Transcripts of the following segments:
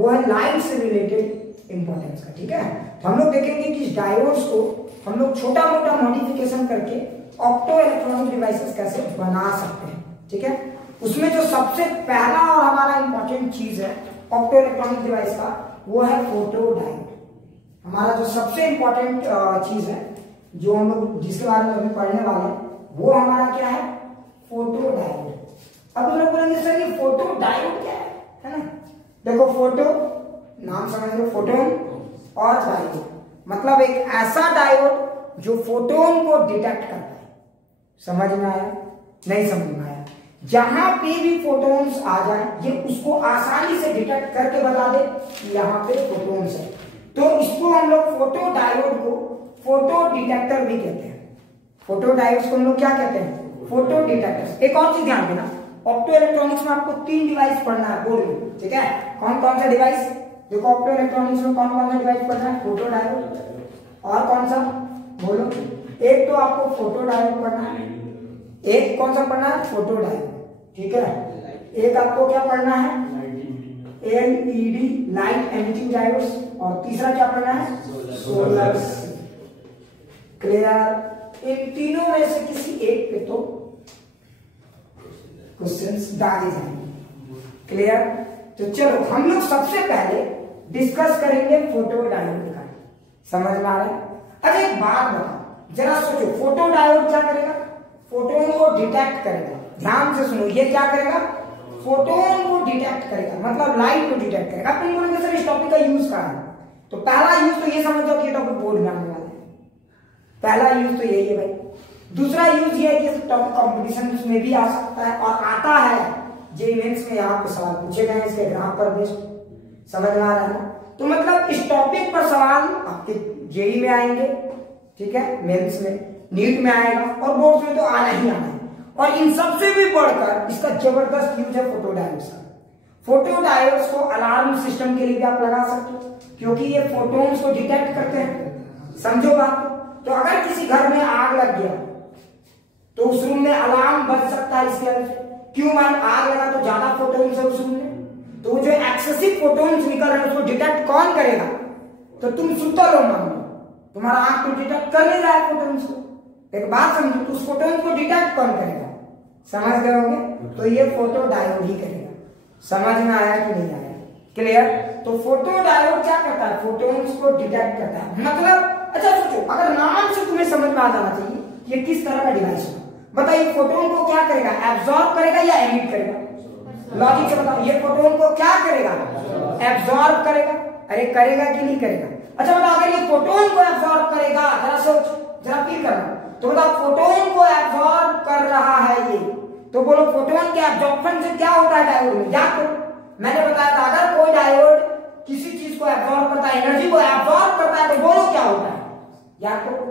वो है लाइट से रिलेटेड इंपॉर्टेंस का। ठीक है, तो हम लोग देखेंगे कि इस डायोड्स को हम लोग छोटा मोटा मॉडिफिकेशन करके ऑप्टो इलेक्ट्रॉनिक डिवाइसेस कैसे बना सकते हैं। ठीक है, उसमें जो सबसे पहला और हमारा इंपॉर्टेंट चीज है ऑप्टो इलेक्ट्रॉनिक डिवाइस का, वो है फोटो डायोड। हमारा जो सबसे इंपॉर्टेंट चीज है जो हम लोग जिसके बारे में अभी पढ़ने वाले हैं, वो हमारा क्या है, फोटो डायोड। अब लोग बोलेंगे सर ये फोटो डायोड क्या है ना। देखो फोटो नाम समझ लो, फोटोन और डायोड मतलब एक ऐसा डायोड जो फोटोन को डिटेक्ट करता है। समझ में आया? नहीं समझ में आया? जहां पे भी फोटोन्स आ जाए ये उसको आसानी से डिटेक्ट करके बता दे कि यहाँ पे फोटोन्स है, तो इसको हम लोग फोटो डायोड को फोटो डिटेक्टर भी कहते हैं। फोटो डायोड्स को हम लोग क्या कहते हैं, फोटो डिटेक्टर। एक और चीज ध्यान देना, ऑप्टो इलेक्ट्रॉनिक्स में आपको 3 डिवाइस पढ़ना है, बोल लो। ठीक है, कौन कौन सा डिवाइस? देखो ऑप्टो इलेक्ट्रॉनिक्स में कौन कौन सा डिवाइस पढ़ना है, फोटो डायोड और कौन सा, बोलो। एक तो आपको फोटो डायोड पढ़ना है, एक कौन सा पढ़ना है, फोटो डायोड। ठीक है, एक आपको क्या पढ़ना है, एलईडी लाइट एमिटिंग डायोड्स, और तीसरा क्या पढ़ना है, सोलर। क्लियर? इन तीनों में से किसी एक पे तो क्वेश्चंस डाले जाएंगे। क्लियर? तो चलो हम लोग सबसे पहले डिस्कस करेंगे फोटो डायोड का। समझ में आ रहा है? अच्छा एक बात बताओ, जरा सोचो, फोटो डायोड क्या करेगा, फोटोन को डिटेक्ट करेगा। ध्यान से सुनो, ये क्या करेगा, फोटोन को डिटेक्ट करेगा, मतलब लाइट को डिटेक्ट करेगा। अपन बोलेंगे सर इस टॉपिक का यूज कहाँ है, तो पहला यूज तो ये समझ जाओ कि ये टॉपिक बोर्ड में आने वाला है। पहला यूज तो यही है भाई। दूसरा यूज ये है कि टॉपिक कॉम्पिटिशन में भी आ सकता है और आता है, जे मेंस में यहाँ पे सवाल पूछे गए इसके ग्राफ पर बेस्ड। समझ में आ रहा है ना? तो मतलब इस टॉपिक पर सवाल आपके जेई में आएंगे, ठीक है, मेंस में, नीट में आएगा और बोर्ड में तो आना ही आना है। और इन सबसे भी बढ़कर इसका जबरदस्त यूज है फोटो डायोड्स का। फोटो डायोड्स को अलार्म सिस्टम के लिए भी आप लगा सकते हो, क्योंकि ये फोटोन्स को डिटेक्ट करते हैं। समझो बात? तो अगर किसी घर में आग लग गया तो उस रूम में अलार्म बज सकता है इसके वजह से। क्यों मैम, आग लगा तो ज्यादा फोटोन्स है उस रूम में, तो जो एक्सेसिव फोटोन्स निकल रहे हैं उसको डिटेक्ट कौन करेगा, तो तुम सुतल हो मान लो, तुम्हारा आंख तो डिटेक्ट कर नहीं रहा है फोटोन्स को। एक बात समझो, तो उस फोटोन को डिटेक्ट कौन करेगा, समझ गए होंगे? तो ये फोटो डायोड ही करेगा। समझ में आया कि नहीं आया? क्लियर? तो फोटो डायोड क्या करता है, फोटोन्स को डिटेक्ट करता है। मतलब अच्छा सोचो, अगर नाम से तुम्हें समझ में आ जाना चाहिए ये किस तरह का डिवाइस होगा। बताइए फोटोन को क्या करेगा, एब्जॉर्ब करेगा या एमिट करेगा? लॉजिक से बताओ, ये फोटोन को क्या करेगा, एब्जॉर्ब करेगा। अरे करेगा कि नहीं करेगा? अच्छा बताओ, अगर ये फोटोन को एब्जॉर्ब करेगा, जरा सोच, जरा फील करना, तो बताओ फोटोन को एब्जॉर्ब कर रहा है ये, तो बोलो फोटोन के एब्जॉर्प्शन से क्या होता है डायोड में? याद करो, मैंने बताया था अगर कोई डायोड किसी चीज को एब्जॉर्ब करता है, एनर्जी को एब्जॉर्ब करता है, तो बोलो क्या होता है? याद करो,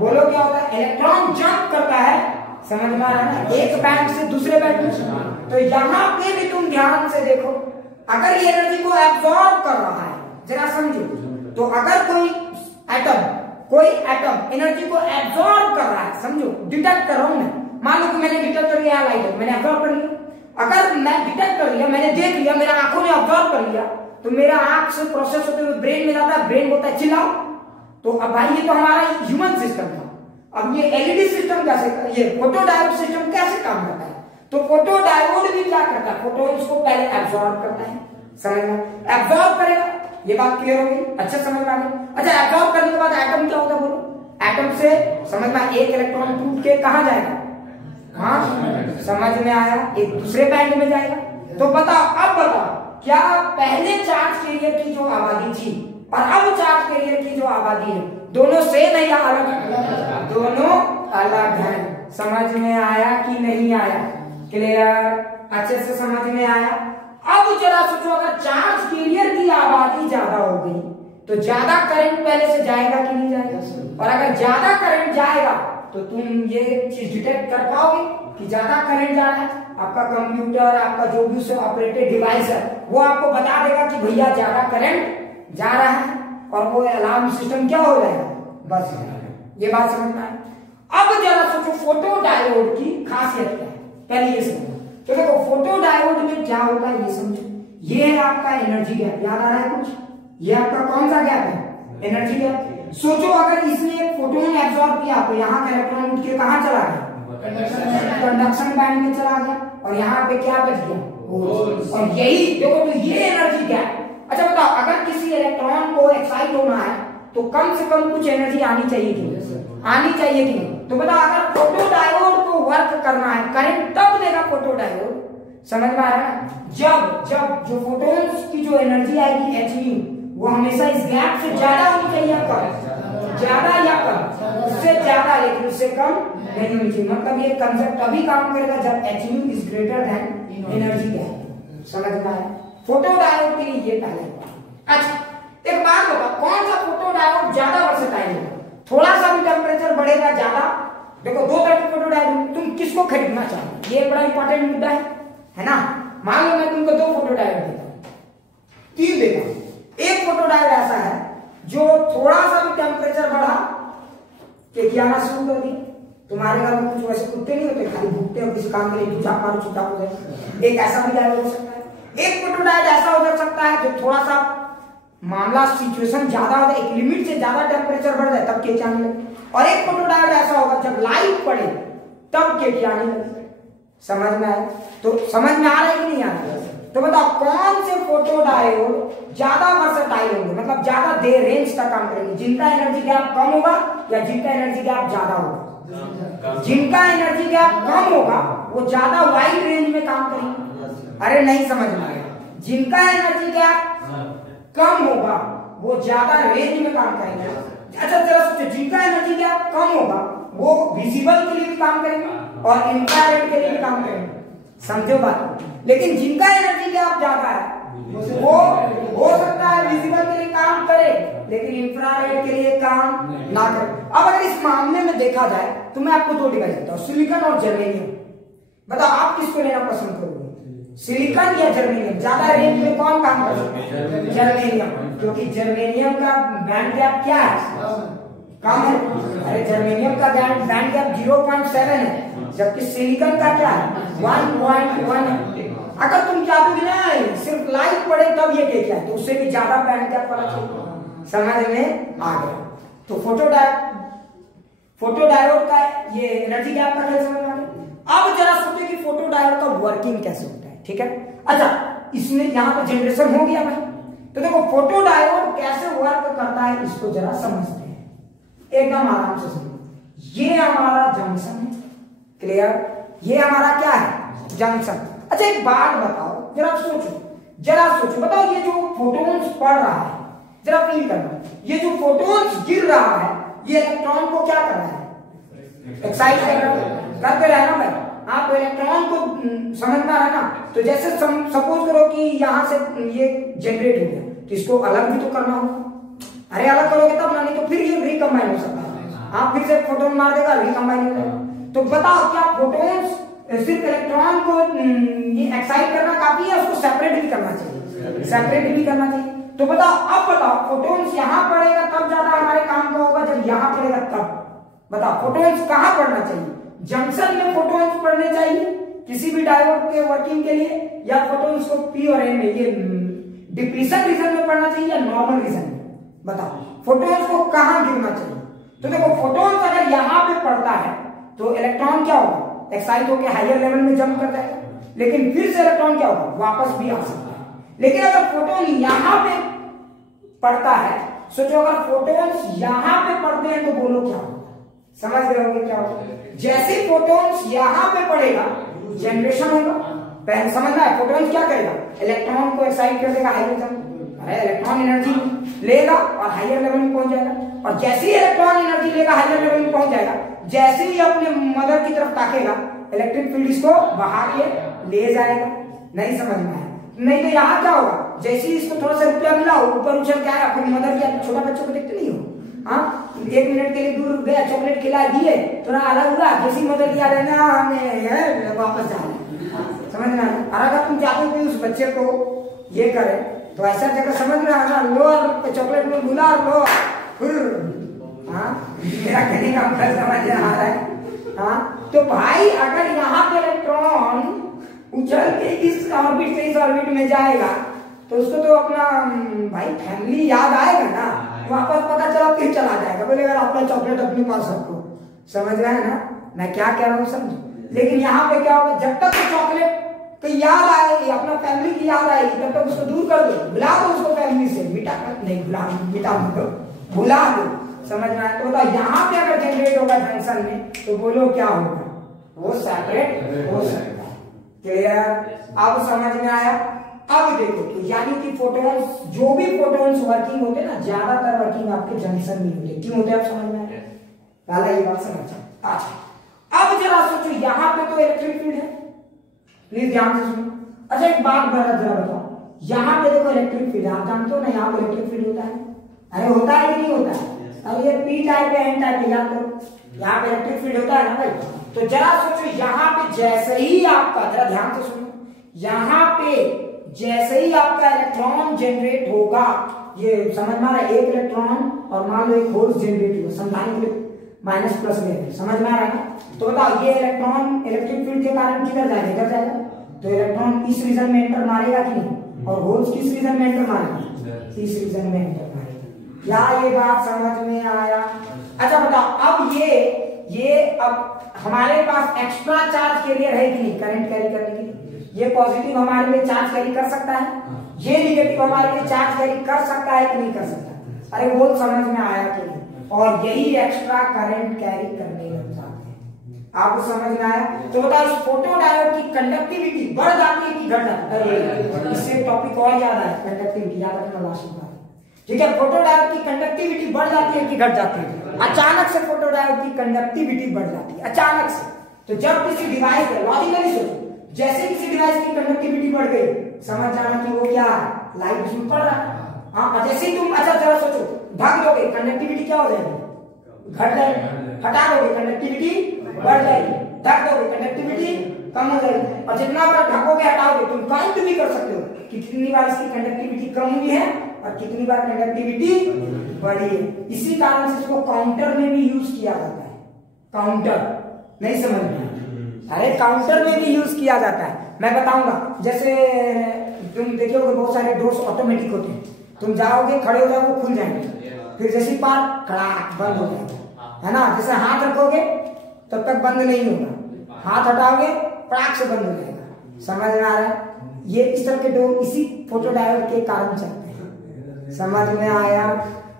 बोलो क्या होता है? इलेक्ट्रॉन जंप करता है। समझ में आ रहा है ना, एक बैंड से दूसरे बैंड में। तो यहां पे भी तुम ध्यान से देखो, अगर ये एनर्जी को एब्जॉर्ब कर रहा है, जरा समझो, तो अगर कोई एटम एनर्जी को एब्जॉर्ब कर रहा है, समझो, डिटेक्ट कर रहा हूं मैं, मान लो कि मैंने डिटेक्ट कर लिया लाइट, मैंने एब्जॉर्ब कर लिया। अगर मैं डिटेक्ट कर लिया, मैंने देख लिया, मेरा आंखों ने एब्जॉर्ब कर लिया, तो मेरा आंख से प्रोसेस होते हुए ब्रेन में जाता है, ब्रेन बोलता है चिल्लाओ। तो अब भाई ये तो हमारा ह्यूमन सिस्टम था। अब ये एलईडी सिस्टम कैसे, ये फोटो डायोड सिस्टम कैसे काम करता है? तो फोटो डायोड भी क्या करता है, फोटोन्स को पहले एब्जॉर्ब करता है। समझ में? एब्जॉर्ब करेगा, ये बात क्लियर हो गई? अच्छा समझ में आ गई? अच्छा एब्जॉर्ब करने के बाद एटम क्या होता है, बोलो? एटम से समझ में, एक इलेक्ट्रॉन टूट के कहां जाएगा? हाँ समझ में आया, एक दूसरे बैंड में जाएगा। तो बताओ, अब बताओ, क्या पहले चार्ज कैरियर की जो आबादी थी और अब चार्ज कैरियर की जो आबादी है, दोनों सेम है या अलग? दोनों अलग हैं। समझ में आया कि नहीं आया? क्लियर? अच्छे से समझ में आया? अब जरा सोचो, अगर चार्ज कैरियर की आबादी ज्यादा हो गई तो ज्यादा करंट पहले से जाएगा कि नहीं जाएगा? और अगर ज्यादा करंट जाएगा तो तुम ये चीज डिटेक्ट कर पाओगे कि ज्यादा करंट जा रहा है। आपका कंप्यूटर, आपका जो भी उससे ऑपरेटेड डिवाइस है, वो आपको बता देगा कि भैया ज्यादा करंट जा रहा है, और वो अलार्म सिस्टम क्या हो जाएगा, बस। ये बात समझ में आए? अब जरा सोचो फोटो डायोड की खासियत क्या है, पहले ये समझो। तो देखो फोटो डायोड में क्या होगा ये समझो। ये है आपका एनर्जी गैप, याद आ रहा है कुछ? ये आपका कौन सा गैप है? Energy gap. सोचो अगर इसने एक फोटोन एब्जॉर्ब किया तो यहाँ का इलेक्ट्रॉन उठ के कहाँ चला गया? कंडक्शन बैंड में चला गया, और यहाँ पे क्या बच गया? और यही देखो, तो ये एनर्जी गैप। अच्छा बताओ, अगर किसी इलेक्ट्रॉन को एक्साइट होना है तो कम से कम कुछ एनर्जी आनी चाहिए कि नहीं? आनी चाहिए कि नहीं? तो बताओ, अगर फोटो डायोड को वर्क करना है, करंट तब देगा फोटो डायोड, समझ में आ रहा है ना? जब जो फोटोन्स की जो एनर्जी आएगी एचयू, वो हमेशा इस गैप से ज्यादा होनी चाहिए या कम? ज्यादा या कम? उससे ज्यादा, लेकिन उससे कम नहीं होनी चाहिए। मतलब ये कंसेप्ट तभी काम करेगा जब HU is greater than energy gap. समझ में आया? फोटो डायोड के लिए ये पहले। अच्छा एक बात बताओ, कौन सा फोटो डायोड ज्यादा वर्सेटाइल है? थोड़ा सा भी टेम्परेचर बढ़ेगा ज्यादा। देखो दो तरह के फोटो डायोड, तुम किसको खरीदना चाहो? ये बड़ा इंपॉर्टेंट मुद्दा है ना? मान लो मैं तुमको दो फोटो डायोड देता हूं, तीन देता हूं। एक फोटो डायोड ऐसा है जो थोड़ा सा भी टेम्परेचर बढ़ा कि आना शुरू कर दिया। तुम्हारे घर में कुछ वैसे कुत्ते नहीं होते खाली भूखते हो, किसी काम के लिए चुपचाप मारो चुपचाप हो जाए, एक ऐसा भी डायोड हो सकता है। एक फोटो डायोड ऐसा हो सकता है जो थोड़ा सा मामला सिचुएशन ज्यादा हो जाए, एक लिमिट से ज्यादा टेम्परेचर बढ़ जाए तब केक आने लगे। और एक फोटो डायोड ऐसा होगा जब लाइट पड़े तब केक आने लगे। समझ में आया? तो समझ में आ रहा है कि नहीं आ रहा है? तो बताओ कौन से फोटो डायोड ज्यादा वर्सेटाइल होंगे, मतलब ज्यादा देर रेंज तक काम करेंगे? जिनका एनर्जी गैप कम होगा या जिनका एनर्जी गैप ज्यादा होगा? जिनका एनर्जी गैप कम होगा वो ज्यादा वाइड रेंज में काम करेंगे। अरे नहीं समझ में आया? जिनका एनर्जी गैप कम होगा वो ज्यादा रेंज में काम करेंगे। अच्छा जरा सोचो, जिनका एनर्जी गैप कम होगा वो विजिबल के लिए भी काम करेंगे और इंफ्रारेड के लिए भी काम करेंगे। समझो बात? लेकिन जिनका एनर्जी गैप ज्यादा है वो हो सकता है विजिबल के लिए काम करे लेकिन इंफ्रारेड के लिए काम ना करे। अब अगर इस मामले में देखा जाए तो मैं आपको दो डिवाइस देता हूं, सिलिकॉन और जर्मेनियम। बताओ आप किसको लेना पसंद करोगे, सिलिकॉन या जर्मेनियम? ज्यादा रेंज में कौन काम कर सकता है? जर्मेनियम, क्योंकि जर्मेनियम का बैंड गैप क्या है? कम है। अरे जर्मेनियम का बैंड गैप 0.7 है, जबकि सिलिकॉन का क्या है? 1.1 है। अगर तुम चाहोगे ना सिर्फ लाइट पड़े तब ये क्या है, तो उससे भी ज्यादा बैंड गैप वाला चाहिए। समझ में आ गया? तो फोटो डायोड का ये एनर्जी गैप का खेल समझ में आ गया। अब जरा सोचो कि फोटो डायोड का वर्किंग कैसे होता है, ठीक है? अच्छा इसमें यहाँ पे जनरेशन हो गया भाई, तो देखो फोटो डायोड कैसे वर्क करता है इसको जरा समझते हैं एकदम आराम से समझो। ये हमारा जंक्शन है, क्लियर? ये हमारा क्या है? जंक्शन। अच्छा एक बात बताओ, जरा सोचो, बताओ ये जो फोटोन्स पड़ रहा है, जरा फील करना, ये जो फोटोन्स गिर रहा है ये इलेक्ट्रॉन को क्या कर रहा है? एक्साइट कर रहा है ना भाई? हाँ, तो इलेक्ट्रॉन को समझना है ना? तो जैसे सपोज करो कि यहां से ये जनरेट हो गया तो इसको अलग भी तो करना होगा। अरे अलग करोगे तब ना, नहीं तो फिर ये रिकम्बाइन हो सकता है। हाँ, फिर से फोटोन मार देगा, रिकम्बाइन हो जाएगा। तो बताओ क्या फोटोन्स सिर्फ इलेक्ट्रॉन को ये एक्साइट करना काफी है? उसको सेपरेट भी करना चाहिए, सेपरेट भी करना चाहिए। तो बताओ, अब बताओ फोटोन्स यहां पड़ेगा तब ज्यादा हमारे काम का होगा, जब यहां पड़ेगा तब। बताओ फोटोन्स कहां पड़ना चाहिए? जंक्शन में फोटोन्स पड़ने चाहिए किसी भी डायोड के वर्किंग के लिए, या फोटोन्स को पी और एन में ये डिप्लीशन रीजन में पड़ना चाहिए या नॉर्मल रीजन में? बताओ फोटोन्स को कहां गिरना चाहिए? तो देखो फोटोन्स अगर यहां पे पड़ता है तो इलेक्ट्रॉन क्या होगा? एक्साइट होकर हायर लेवल में जंप कर जाएगा, लेकिन फिर से इलेक्ट्रॉन क्या होगा? वापस भी आ सकता है। लेकिन अगर फोटोन यहां पे पड़ता है, सोचो अगर फोटोन्स यहां पे पड़ते हैं तो बोलो क्या होगा? समझ रहे होंगे क्या होगा? जैसे फोटोन्स यहां पे पड़ेगा जनरेशन होगा। पहले समझना है, फोटोन्स क्या करेगा? इलेक्ट्रॉन को एक्साइट कर देगा हायर लेवल। अरे इलेक्ट्रॉन एनर्जी लेगा और हायर लेवल में पहुंच जाएगा, और जैसे ही इलेक्ट्रॉन एनर्जी लेगा हायर लेवल में पहुंच जाएगा, जैसे ही अपने मदर की तरफ ताकेगा इलेक्ट्रिक फील्ड इसको बहा के ले जाएगा। नहीं समझ में आया? नहीं तो यहाँ क्या होगा? जैसे ही इसको थोड़ा सा रुपया मिला ऊपर उछल के आया, अपनी मदर क्या, छोटा बच्चों को देखते नहीं हो? हाँ, 1 मिनट के लिए दूर गया, चॉकलेट खिला दिए, थोड़ा अलग हुआ, जैसी मदर की आ रहे ना हमें वापस जा रहे। समझ में आया? और अगर तुम चाहते हो कि उस बच्चे को ये करे तो ऐसा जगह समझ में आना, लो चॉकलेट में बुला लो फिर। हाँ, मेरा कहने का मतलब समझ आ रहा है? हाँ, तो भाई अगर यहाँ पे इलेक्ट्रॉन उछल के इस ऑर्बिट से इस ऑर्बिट में जाएगा तो उसको तो अपना भाई फैमिली याद आएगा ना, वापस पता चला फिर चला जाएगा, बोलेगा अपना चॉकलेट अपने पास रखो। समझ रहे हैं ना मैं क्या कह रहा हूँ, समझो। लेकिन यहाँ पे क्या होगा, जब तक चॉकलेट की याद आएगी, अपना फैमिली की याद आएगी, तब तक उसको दूर कर दो, भुला दो उसको फैमिली से, भुला दो। समझ में आया? तो बताओ यहाँ पे अगर जनरेट होगा जंक्शन में तो बोलो क्या होगा, वो सेपरेट हो सकता है। क्लियर? अब समझ में आया? अब देखो तो यानी कि फोटॉन्स, जो भी फोटॉन्स वर्किंग होते हैं ना, ज्यादातर वर्किंग आपके जंक्शन में होते हैं। क्यों होते हैं आप समझ में आया? पहला ये बात समझ जाओ। अच्छा अब जरा सोचो, यहाँ पे तो इलेक्ट्रिक फील्ड है, प्लीज ध्यान से सुनो। अच्छा एक बात जरा बताओ, यहाँ पे देखो इलेक्ट्रिक फील्ड, आप जानते हो ना यहाँ पे इलेक्ट्रिक फील्ड होता है? अरे होता है कि नहीं होता है? अब ये पी टाइप है, एन टाइप है, याद करो, यहाँ पे इलेक्ट्रिक फील्ड होता है ना भाई। तो जरा सोचो यहाँ पे जैसे ही आपका, जरा ध्यान से सुनो, यहाँ पे जैसे ही आपका इलेक्ट्रॉन जनरेट होगा, ये समझ में आ रहा है, एक इलेक्ट्रॉन और मान लो एक होल्स जनरेट हुआ, समझाने के लिए माइनस प्लस में, समझ में आ रहा है ना? तो बताओ ये इलेक्ट्रॉन इलेक्ट्रिक फील्ड के कारण किधर जाएगा, इधर जाएगा, तो इलेक्ट्रॉन इस रीजन में एंटर मारेगा कि नहीं, और होल्स किस रीजन में एंटर मारेगा, इस रीजन में एंटर मारेगा। क्या ये बात समझ में आया? अच्छा बताओ अब ये अब हमारे पास एक्स्ट्रा चार्ज कैरियर है कि नहीं करंट कैरी करने के लिए? ये पॉजिटिव हमारे लिए चार्ज कैरी कर सकता है, ये निगेटिव हमारे लिए चार्ज कैरी कर सकता है कि नहीं कर सकता? अरे वो समझ में आया कि नहीं? और यही एक्स्ट्रा करंट कैरी करने लग जाते हैं। आपको समझ में आया? तो बताओ इस फोटो डायोड की कंडक्टिविटी बढ़ जाती है कि घट जाती है? इससे टॉपिक और याद आया, कंडक्टिविटी याद रखना लास्ट में। ठीक है, फोटो डायोड की कंडक्टिविटी बढ़ जाती है कि घट जाती है? अचानक से फोटो डायोड की कंडक्टिविटी बढ़ जाती है, अचानक से। तो जब किसी डिवाइस पे लॉजिकली सोचो, जैसे किसी डिवाइस की कंडक्टिविटी बढ़ गई, समझ जाना कि वो क्या है, लाइट उसमें पड़ रहा है। हाँ जैसे तुम, अच्छा जरा सोचो, ढक दोगे कंडक्टिविटी क्या हो जाएगी, घट जाएगी, हटा दोगे कंडक्टिविटी बढ़ जाएगी, ढक दोगे कंडक्टिविटी कम हो जाएगी। और जितना बार ढकोगे हटाओगे, तुम काउंट भी कर सकते हो कि कितनी बार इसकी कंडक्टिविटी कम हुई है और कितनी बार कंडक्टिविटी बढ़ी है। इसी कारण से इसको काउंटर में भी यूज किया जाता है। काउंटर नहीं समझ में? अरे काउंटर में भी यूज किया जाता है, मैं बताऊंगा। जैसे तुम देखोगे बहुत सारे डोर्स ऑटोमेटिक होते हैं, तुम जाओगे खड़े हो जाओगे खुल जाएंगे, फिर जैसी पार कड़ाक बंद हो जाएगा, है ना? जैसे हाथ रखोगे तब तक बंद नहीं होगा, हाथ हटाओगे पड़ाक से बंद हो जाएगा। समझ में आ रहा है? ये इस तरह के डोर इसी फोटो डायोड के कारण चलते हैं। समझ में आया?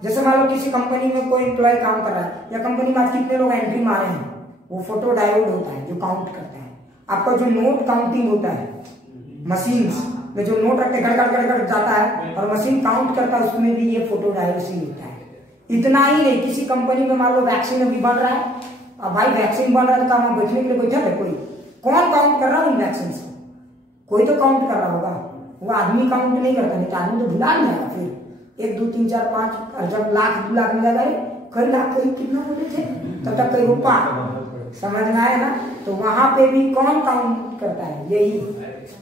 जैसे मान लो किसी कंपनी में कोई एम्प्लॉय काम कर रहा है, या कंपनी में आज कितने लोग एंट्री मारे हैं, वो फोटो डायोड होता है जो काउंट करता है। आपका जो नोट काउंटिंग होता है, मशीन में जो नोट रखते गड़ गड़ जाता है और मशीन काउंट करता है, उसमें भी ये फोटो डायोड से होता है। इतना ही नहीं, किसी कंपनी में मान लो वैक्सीन अभी बन रहा है, अब भाई वैक्सीन बन रहा है तो वहां बैठने के लिए बैठा है कोई, कौन काउंट कर रहा है उन वैक्सीन से? कोई तो काउंट कर रहा होगा, वो आदमी काउंट नहीं करता, नहीं तो आदमी तो भुला नहीं जाएगा। फिर 1 2 3 4 5 जब लाख 2 लाख मिला जाए, कई लाख कोई कितना बोले थे, तब तक कई रुपया। समझ में आया ना? तो वहां पे भी कौन काउंट करता है? यही।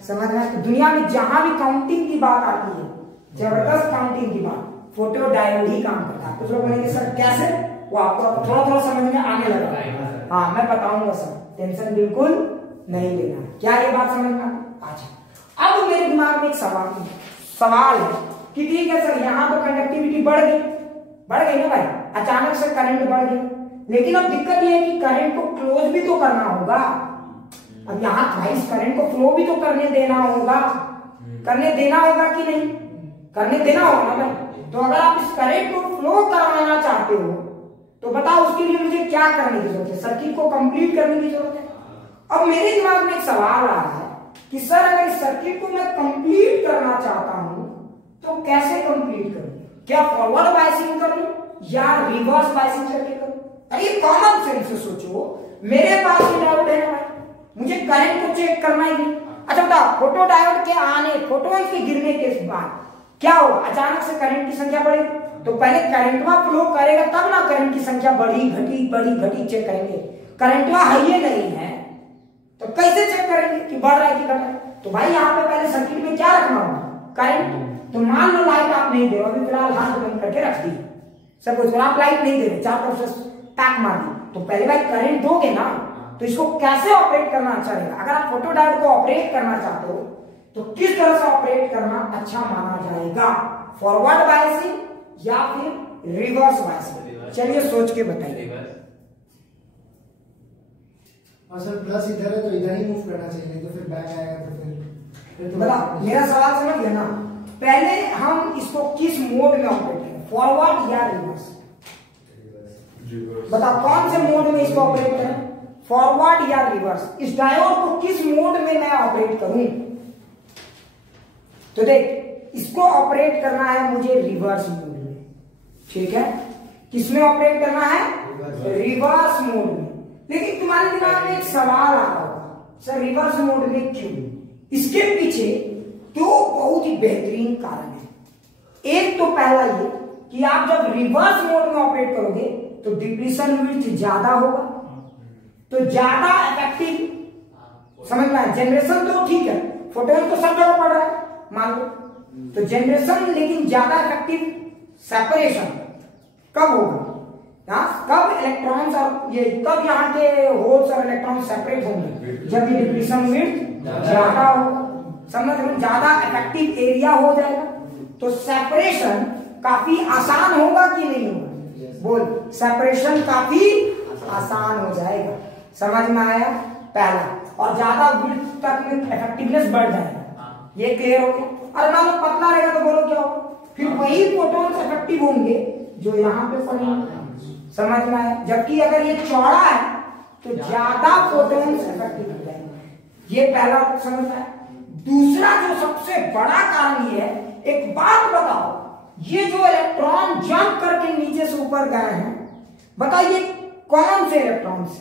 समझ में आया? तो दुनिया में जहां भी काउंटिंग की बात आती है, जबरदस्त काउंटिंग की बात, फोटो डायोड ही काम करता है। कुछ लोग बोलेंगे सर कैसे, वो आपको थोड़ा थोड़ा समझ में आने लगा। हाँ मैं बताऊंगा सर, टेंशन बिल्कुल नहीं लेना। क्या ये बात समझ में? अच्छा अब मेरे दिमाग में एक सवाल है कि ठीक है सर, यहाँ तो कंडक्टिविटी बढ़ गई ना भाई, अचानक से करंट बढ़ गई, लेकिन अब दिक्कत ये है कि करंट को क्लोज भी तो करना होगा। अब यहाँ भाई इस करंट को फ्लो भी तो करने देना होगा, करने देना होगा कि नहीं? करने देना होगा ना भाई। तो अगर आप इस करंट को फ्लो करवाना चाहते हो तो बताओ उसके लिए मुझे क्या करने की जरूरत है? सर्किट को कंप्लीट करने की जरूरत है। अब मेरे दिमाग में एक सवाल आ रहा है कि सर अगर इस सर्किट को मैं कंप्लीट करना चाहता हूं तो कैसे कंप्लीट करूं? क्या फॉरवर्ड बायसिंग करूं या रिवर्स बायसिंग करके करूं? अरे कॉमन सेंस से सोचो, मेरे पास ये डायोड है ना, मुझे करंट को चेक करना ही नहीं। अच्छा बताओ, फोटो डायोड के आने, फोटोन के गिरने के बाद क्या होगा? अचानक से करंट की संख्या बढ़ेगी, तो पहले करंटवा फ्लो करेगा तब ना करंट की संख्या बढ़ी घटी चेक करेंगे। करंटवा है ही नहीं है तो कैसे चेक करेंगे कि बढ़ रहा है कि घट रहा है? तो भाई यहाँ पे पहले सर्किट में क्या रखना होगा? करंट। तो मान लो लाइट आप नहीं दे रहे, अभी फिलहाल हाथ बंद करके रख दी, सपोज आप लाइट नहीं दे रहे, चारों तरफ से टैक मार दी, तो पहले भाई करंट दोगे ना, तो इसको कैसे ऑपरेट करना अच्छा रहेगा? अगर आप फोटो डायोड को ऑपरेट करना चाहते हो तो किस तरह से ऑपरेट करना अच्छा माना जाएगा, फॉरवर्ड बायसिंग या फिर रिवर्स बायसिंग? चलिए सोच के बताइए। और सर प्लस इधर है तो इधर ही मूव करना चाहिए, तो फिर बैक आएगा तो फिर तो मतलब मेरा सवाल समझ गया ना? पहले हम इसको किस मोड में ऑपरेट करें, फॉरवर्ड या रिवर्स? बताओ कौन से मोड में इसको ऑपरेट करें, फॉरवर्ड या रिवर्स? इस डायोड को किस मोड में मैं ऑपरेट करूं? तो देख, इसको ऑपरेट करना है मुझे रिवर्स मोड में, ठीक है? किसमें ऑपरेट करना है? रिवर्स मोड में। लेकिन तुम्हारे दिमाग में एक सवाल आ रहा होगा, सर रिवर्स मोड में क्यों? इसके पीछे दो बहुत ही बेहतरीन कारण है। एक तो पहला ये कि आप जब रिवर्स मोड में ऑपरेट करोगे तो डिप्लीशन विड्थ ज्यादा होगा, तो ज्यादा इफेक्टिव, समझ में आया? जनरेशन तो ठीक है, फोटोन तो सब जगह पड़ रहा है मान लो, तो जनरेशन, लेकिन ज्यादा इफेक्टिव सेपरेशन कब होगा? कब इलेक्ट्रॉन्स और ये कब यहाँ के होल्स और इलेक्ट्रॉन सेपरेट होंगे? जब ये डिप्लीशन विड्थ ज्यादा होगा, समझ में? ज्यादा इफेक्टिव एरिया हो जाएगा, तो सेपरेशन काफी आसान होगा कि नहीं होगा? बोल, सेपरेशन काफी आसान हो जाएगा, समझ में आया? पहला, और ज्यादा विड्थ तक में इफेक्टिवनेस बढ़ जाएगा, ये क्लियर हो गया? और मान लो पतला रहेगा तो बोलो क्या होगा? फिर वही फोटोन्स इफेक्टिव होंगे जो यहाँ पे पड़ेंगे, समझ में आया? जबकि अगर ये चौड़ा है तो ज्यादा फोटोन्स इफेक्टिव हो जाएंगे, ये पहला समझ में आया? दूसरा जो सबसे बड़ा कारण ये है, एक बात बताओ, ये जो इलेक्ट्रॉन जंप करके नीचे से ऊपर गए हैं, बताइए कौन से इलेक्ट्रॉन्स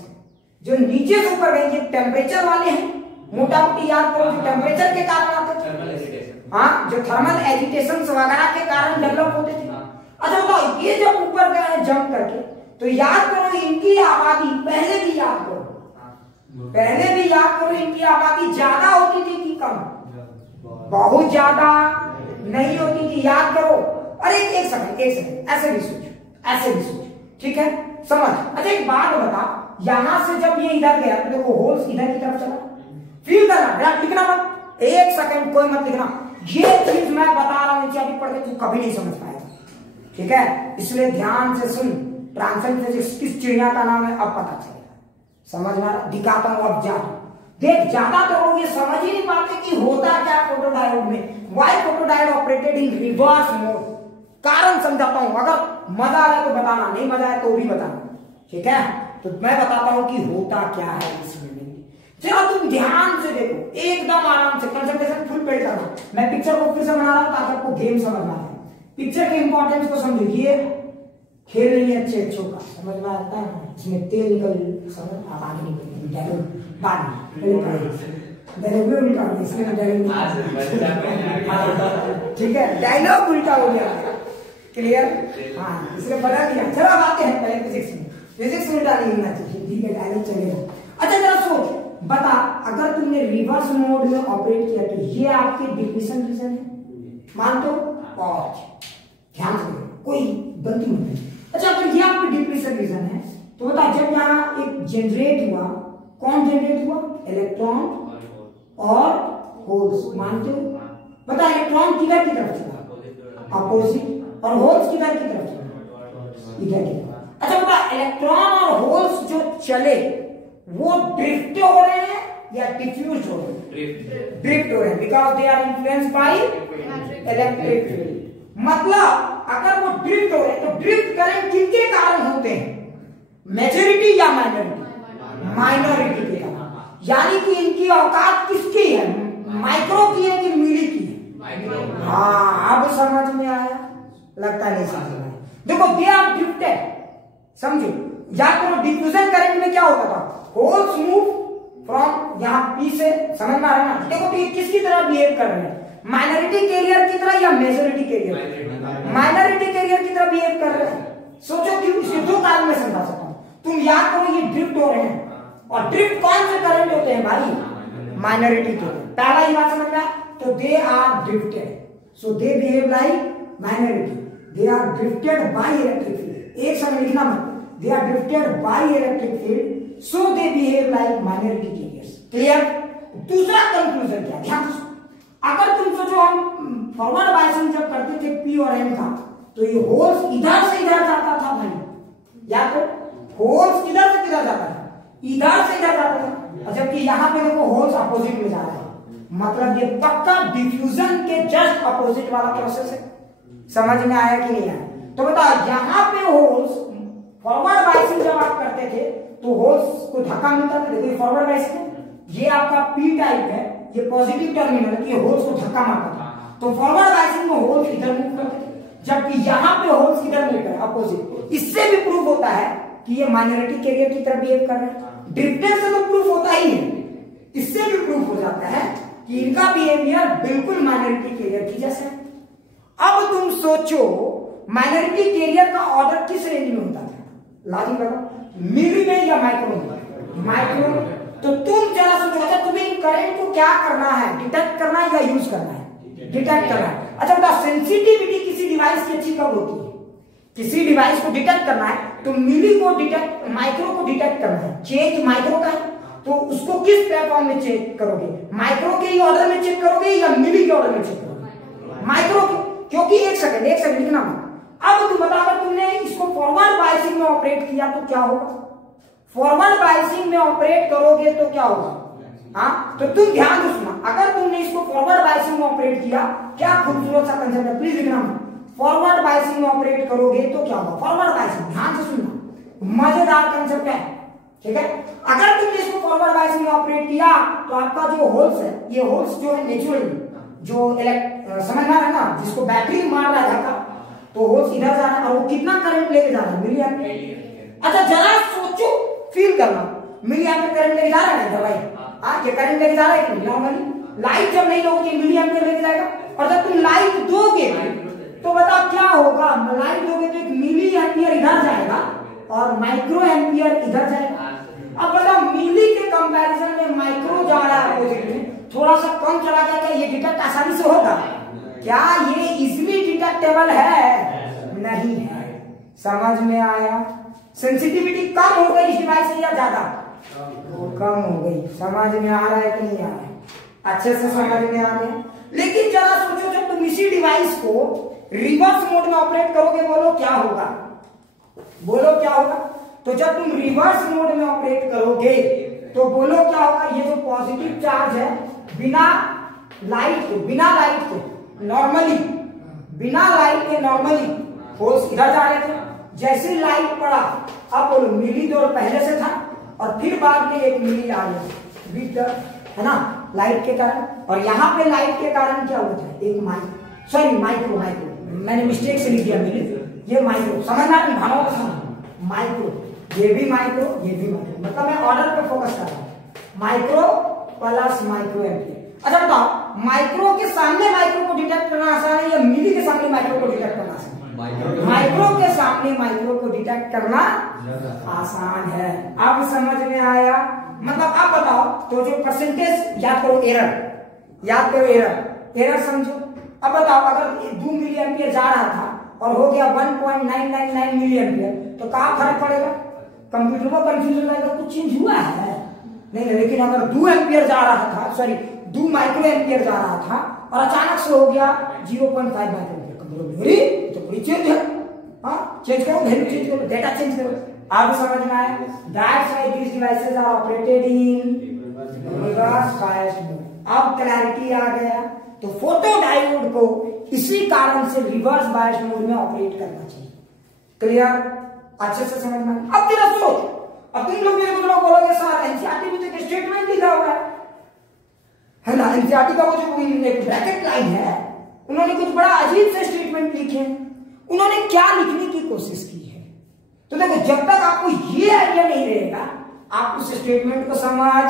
जो नीचे से ऊपर गए? ये टेम्परेचर वाले हैं, मोटा मोटी याद करो, जो टेम्परेचर के कारण आते थे, हाँ, जो थर्मल एजिटेशन वगैरह के कारण डेवलप होते थे। अच्छा बताओ, ये जब ऊपर गए हैं जंप करके, तो याद करो इनकी आबादी, पहले भी याद करो, पहले भी याद करो, इनकी आबादी ज्यादा होती थी कि कम? बहुत ज्यादा नहीं होती थी, याद करो। अरे एक सेकंड, ऐसे भी सोचो, ऐसे भी सोचो, ठीक है? समझ? अच्छा एक बात बता, यहां से जब ये इधर गया तो देखो होल्स इधर की तरफ चला, फील करना, लिखना मत, एक सेकंड कोई मत लिखना, ये चीज मैं बता रहा हूं, अभी पढ़ के तू कभी नहीं समझ पाएगा, ठीक है? इसलिए ध्यान से सुन, ट्रांसन फिजिक्स किस चिड़िया का नाम है अब पता चलेगा, समझ में आ रहा? दिखाता हूं अब ज्यादा, देख ज्यादातर लोग ये समझ ही नहीं पाते कि होता क्या फोटोडायोड में, why photodiode operated in reverse mode. कारण समझाता हूं, अगर मजा आया तो बताना, नहीं मजा आया तो भी बताना, ठीक है? तो मैं बताता हूं कि होता क्या है इसमें। चलो तुम ध्यान से देखो, एकदम आराम से, कंसंट्रेशन फुल पे करना। मैं पिक्चर को फिर से बना रहा हूं ताकि आपको गेम समझ में आए, पिक्चर के इंपॉर्टेंस को समझो। ये खेल रही है अच्छे अच्छों का, समझ में आता है? इसमें तेल निकल, समझ आप आगे निकल डायलॉग बाद डायलॉग इसमें डायलॉग, ठीक है? डायलॉग उल्टा हो गया, क्लियर? हाँ, इसलिए बता दिया। चलो अब आते हैं पहले फिजिक्स में, फिजिक्स उल्टा नहीं होना चाहिए, ठीक है? डायलॉग चलेगा। अच्छा जरा सोच, बता, अगर तुमने रिवर्स मोड में ऑपरेट किया तो ये आपके डिप्लीशन रीजन है, मान दो, और ध्यान से कोई गलती मत करो। अच्छा अगर ये आपके डिप्लीशन रीजन है तो बता, जब यहाँ एक जनरेट हुआ, कौन जनरेट हुआ? इलेक्ट्रॉन और होल्स, मानते हो? बता इलेक्ट्रॉन किधर की तरफ चला? अपोजिट, और होल्स किधर की तरफ चला? इधर की तरफ। अच्छा बता, इलेक्ट्रॉन और होल्स जो चले वो ड्रिफ्ट हो रहे हैं या डिफ्यूज हो रहे हैं? ड्रिफ्ट हो रहे हैं, because they are influenced by electric field. मतलब अगर वो ड्रिफ्ट हो रहे हैं तो ड्रिफ्ट करंट किनके कारण होते हैं? मेजॉरिटी या माइनॉरिटी? माइनॉरिटी के कारण। यानी कि इनकी औकात किसकी है? माइक्रो की है कि मिली की है? हाँ, अब समझ में आया? लगता नहीं समझ में आया। देखो दे आर ड्रिफ्टेड, समझो? याद करो डिफ्यूजन करंट में क्या होता था? होल्स मूव फ्रॉम यहाँ पी से, समझ में आ रहा है ना? देखो ये किसकी तरह बिहेव कर रहे हैं? माइनॉरिटी कैरियर की तरह या मेजॉरिटी कैरियर? माइनॉरिटी कैरियर की तरह बिहेव कर रहे हैं। सोचो क्यों? इसे दो कारण में समझा सकता हूं। तुम याद करो ये ड्रिफ्ट हो रहे हैं, और ड्रिफ्ट कौन से करंट होते हैं भाई? माइनॉरिटी के। पहला ही बात समझ में, तो they are drifted, so they behave like minority, they are drifted by electric field. एक समय लिखना मत, they are drifted by electric field, so they behave like minority carriers. Clear? दूसरा कंक्लूजन क्या? ध्यान से, अगर तुम सोचो हम फॉरवर्ड बायसिंग जब करते थे पी और एन का, तो ये होल्स इधर से इधर जाता था भाई, या तो होल्स किधर से किधर जाता था, इधर से इधर जाता था, जबकि यहाँ पे देखो होल्स अपोजिट में जा रहा है, मतलब ये पक्का डिफ्यूजन के जस्ट अपोजिट वाला प्रोसेस है। समझ में आया कि नहीं आया? तो बताओ यहाँ पे होल्स फॉरवर्ड बायसिंग जब आप करते थे तो होल्स को धक्का मिलता था, देखो फॉरवर्ड बायसिंग ये आपका पी टाइप है, ये पॉजिटिव टर्मिनल है, ये होल्स को धक्का मारता था, तो फॉरवर्ड बायसिंग में होल्स इधर मूव करते थे, जबकि यहाँ पे होल्स किधर मूव कर अपोजिट। इससे भी प्रूफ होता है कि ये माइनॉरिटी कैरियर की तरह बिहेव कर रहे हैं। ड्रिफ्टर से तो प्रूफ होता ही है, इससे भी प्रूफ हो जाता है कि इनका बिहेवियर बिल्कुल माइनॉरिटी कैरियर की जैसा है। अब तुम सोचो माइनॉरिटी कैरियर का ऑर्डर किस रेंज में होता था, लॉजिक लगाओ, मिली में या माइक्रो में? माइक्रो में। तो तुम जरा सोचो, अच्छा तुम्हें इन करंट को क्या करना है, डिटेक्ट करना है या यूज करना है? डिटेक्ट करना है। अच्छा बताओ सेंसिटिविटी किसी डिवाइस की अच्छी कब होती है? किसी डिवाइस को डिटेक्ट करना है तो मिली को डिटेक्ट, माइक्रो को डिटेक्ट करना है। चेंज माइक्रो का है तो उसको किस प्लेटफॉर्म में चेक करोगे, माइक्रो के ही ऑर्डर में चेक करोगे या मिली के ऑर्डर में चेक करोगे? माइक्रो के, क्योंकि एक सेकंड लिखना। अब तुम बता, अगर तुमने इसको फॉरवर्ड बायसिंग में ऑपरेट किया तो क्या होगा? फॉरवर्ड बायसिंग में ऑपरेट करोगे तो क्या होगा? हाँ, तो तुम ध्यान से सुना, अगर तुमने इसको फॉरवर्ड बायसिंग में ऑपरेट किया, क्या खूबसूरत सा कंसेप्ट है, प्लीज लिखना। फॉरवर्ड बायसिंग में ऑपरेट करोगे तो क्या होगा? फॉरवर्ड बायसिंग, ध्यान से सुनना, मजेदार कंसेप्ट है, ठीक है। अगर तुमने इसको फॉरवर्ड बायसिंग में ऑपरेट किया तो आपका जो होल्स है, ये होल्स जो है नेचुरल जो समझ में आ रहा है ना, जिसको बैटरी मार रहा था तो होल्स इधर जा रहा है और वो कितना करंट लेके जा रहा है? Milliampere. अच्छा जरा सोचो, फील करना, मिली एम्पीयर करंट लेके जा रहा है ना भाई, ये करंट लेके जा रहा है कि नॉर्मली लाइट जब नहीं दोगे मिली एम्पीयर लेके जाएगा, और जब तुम लाइट दोगे तो बताओ क्या होगा? लाइट दोगे तो एक मिली एम्पीयर इधर जाएगा और माइक्रो एम्पीयर इधर जाएगा। अब बताओ मिली के कंपैरिजन में माइक्रो जा रहा है अपोजिट में, थोड़ा सा कम चला जाएगा, ये डिटेक्ट आसानी से होगा क्या? ये इजीली डिटेक्टेबल है? नहीं है। समझ में आया? सेंसिटिविटी कम हो गई इस डिवाइस से या ज्यादा? कम हो गई। समझ में आ रहा है कि नहीं आ रहा है? अच्छे से समझ में आ गया। लेकिन जरा सोचो, जब तुम इसी डिवाइस को रिवर्स मोड में ऑपरेट करोगे, बोलो क्या होगा? बोलो क्या होगा? तो जब तुम रिवर्स मोड में ऑपरेट करोगे तो बोलो क्या होगा? ये जो पॉजिटिव चार्ज है बिना लाइट के नॉर्मली, बिना लाइट के नॉर्मली फोर्स इधर जा रहे थे, जैसे लाइट पड़ा अब बोलो मिली दौड़ पहले से था और फिर बाद में एक मिली आ गया, है ना, लाइट के कारण। और यहाँ पे लाइट के कारण क्या होता है? एक माइक्रो, मैंने मिस्टेक से लिख दिया मिली, ये माइक्रो, समझना भावों का समझ, माइक्रो, ये भी माइक्रो, ये भी माइक्रो, मतलब मैं ऑर्डर पे फोकस कर रहा हूँ, माइक्रो प्लस माइक्रो एम्पीयर। अच्छा बताओ, माइक्रो के सामने माइक्रो को डिटेक्ट करना आसान है या मिली के सामने माइक्रो को डिटेक्ट करना आसान है? माइक्रो के सामने माइक्रो को डिटेक्ट करना आसान है। अब समझ में आया? मतलब अब बताओ, तो जो परसेंटेज याद करो, एरर समझो। अब बताओ, अगर 2 मिली एम्पीयर जा रहा था और हो गया 1.999 मिली एम्पीयर, तो कहाँ फर्क पड़ेगा? कंप्यूटर को कंफ्यूज हो जाएगा, कुछ चेंज हुआ है नहीं। लेकिन अगर 2 एम्पीयर जा रहा था, सॉरी 2 माइक्रो एम्पीयर जा रहा था और अचानक से हो गया 0.5 माइक्रो एम्पीयर, कंप्यूटर तो पूरी चेंज है, हाँ चेंज करो, वैल्यू चेंज करो, डेटा चेंज करो। आप समझ में आया? That's why these devices are operated in reverse biased mode। अब क्लैरिटी आ गया। तो फोटो डायोड को इसी कारण से रिवर्स बायस्ड मोड में ऑपरेट करना चाहिए। क्लियर? अच्छे से समझ में? अब तेरा सोच, अब तुम लोग मेरे को बोलोगे सर एनसीईआरटी में तो एक स्टेटमेंट लिखा हुआ है ना, एनसीईआरटी का वो जो एक ब्रैकेट लाइन है, उन्होंने कुछ बड़ा अजीब से स्टेटमेंट लिखे। उन्होंने क्या लिखने की कोशिश की है? तो देखो, जब तक आपको ये आइडिया नहीं रहेगा आप उस स्टेटमेंट को समझ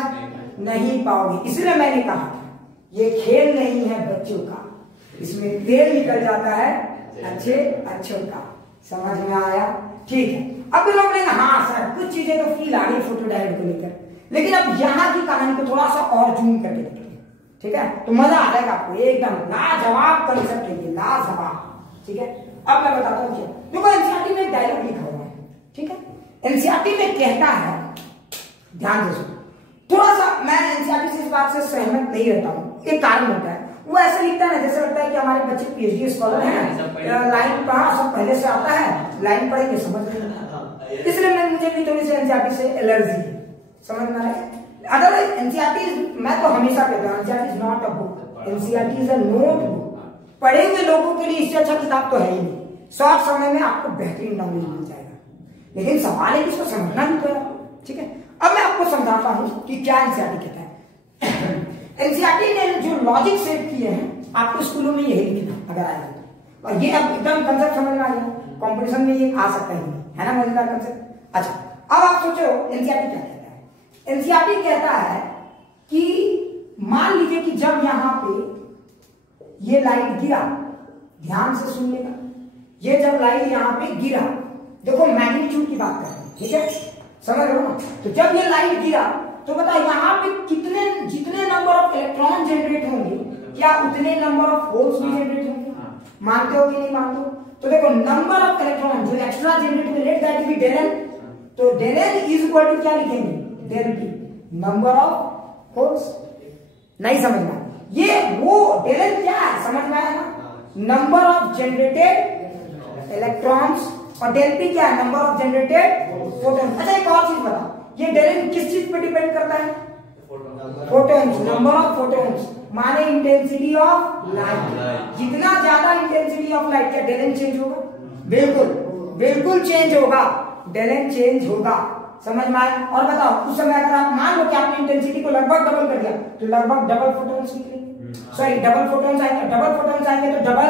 नहीं पाओगे। इसलिए मैंने कहा ये खेल नहीं है बच्चों का, इसमें तेल निकल जाता है अच्छों का। समझ में आया? ठीक है। अब लोग ने हाँ सर कुछ चीजें तो फील आ रही फोटो डायोड को लेकर, लेकिन अब यहाँ की कहानी को थोड़ा सा और जूम करके देखेंगे, ठीक है? तो मजा आ जाएगा आपको, एकदम लाजवाब कंसेप्ट है ये, लाजवाब। ठीक है, अब मैं बताता हूँ क्या। देखो एनसीईआरटी में एक डायलॉग लिखा हुआ है, ठीक है? एनसीईआरटी में कहता है, ध्यान से सुनो थोड़ा सा, मैं एनसीईआरटी से इस बात से सहमत नहीं रहता हूँ, एक कारण होता है। वो ऐसे लिखता है ना जैसे लगता है कि हमारे बच्चे पीएचडी स्कॉलर हैं, लाइन पढ़ा सब पहले से आता है, लाइन पढ़ेंगे समझ नहीं। इसलिए मुझे भी थोड़ी सी एनसीईआरटी से एलर्जी है, समझ में आ रहा है। अदरवाइज एनसीईआरटी, मैं तो हमेशा कहता हूँ NCERT is not a book, NCERT is a note book. पढ़े हुए लोगों के लिए इससे अच्छा किताब तो है ही नहीं, शॉर्ट समय में आपको बेहतरीन नॉलेज मिल जाएगा, लेकिन सवाल है कि इसको समझना भी तो है। ठीक है, अब मैं आपको समझाता हूं कि क्या एनसीईआरटी कहता है। एनसीईआरटी ने जो लॉजिक सेट किए हैं आपको स्कूलों में यही लिखना अगर आएगा तो, और ये अब एकदम कंसेप्ट समझ में आ गया, कंपटीशन में ये आ सकता है ना मजेदार कंसेप्ट। अच्छा, अब आप सोचो एनसीईआरटी क्या कहता है। एनसीईआरटी कहता है कि मान लीजिए कि जब यहां पे ये लाइट गिरा, ध्यान से सुन लेना, ये जब लाइट यहां पे गिरा, देखो मैग्नीट्यूड की बात कर रहे हैं, ठीक है, समझ रहे हो ना। तो जब ये लाइट गिरा तो बता यहाँ पे कितने, जितने नंबर ऑफ इलेक्ट्रॉन जनरेट होंगे क्या उतने नंबर ऑफ होल्स भी जनरेट होंगे। मानते हो कि नहीं मानते हो? तो देखो नंबर ऑफ इलेक्ट्रॉन जो एक्स्ट्रा जनरेट होंगे, let that be del n, तो del n is equal to क्या लिखेंगे, del p, number of holes. नहीं समझ में, ये वो डेल एन क्या है समझ में आया ना, नंबर ऑफ जनरेटेड इलेक्ट्रॉन्स, और डेल पी क्या है, नंबर ऑफ जनरेटेड फोटॉन्स। अच्छा एक और चीज बता, ये डेल एन किस चीज पे डिपेंड करता है, फोटॉन्स, नंबर ऑफ फोटॉन्स, माने इंटेंसिटी ऑफ लाइट। जितना ज्यादा इंटेंसिटी ऑफ लाइट, क्या डेल एन चेंज होगा, बिल्कुल बिल्कुल चेंज होगा, डेल एन चेंज होगा, समझ में आया। और बताओ उस समय अगर आप मान लो कि आपने इंटेंसिटी को लगभग डबल कर दिया तो लगभग डबल फोटॉन्स निकलेंगे, सॉरी डबल फोटॉन्स आएंगे, डबल फोटॉन्स आएंगे तो डबल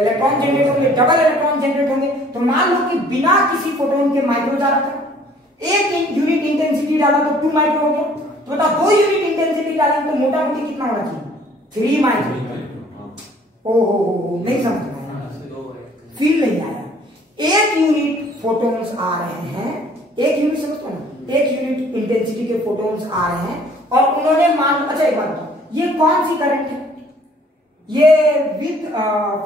इलेक्ट्रॉन जनरेट होंगे, डबल इलेक्ट्रॉन जनरेट होंगे। तो मान लो कि बिना किसी फोटोन के माइक्रो जा रहा था, एक यूनिट इंटेंसिटी डाला तो 2 माइक्रो हो गया, तो बता 2 यूनिट इंटेंसिटी डालेंगे तो मोटा मोटी कितना होना चाहिए, 3 माइक्रो। ओहो नहीं समझ में आया, फील नहीं आया। एक यूनिट फोटोन्स आ रहे हैं, एक यूनिट समझते ना, एक यूनिट इंटेंसिटी के फोटोन्स आ रहे हैं, और उन्होंने मान, अच्छा एक बात बताओ, ये कौन सी करंट है, ये विद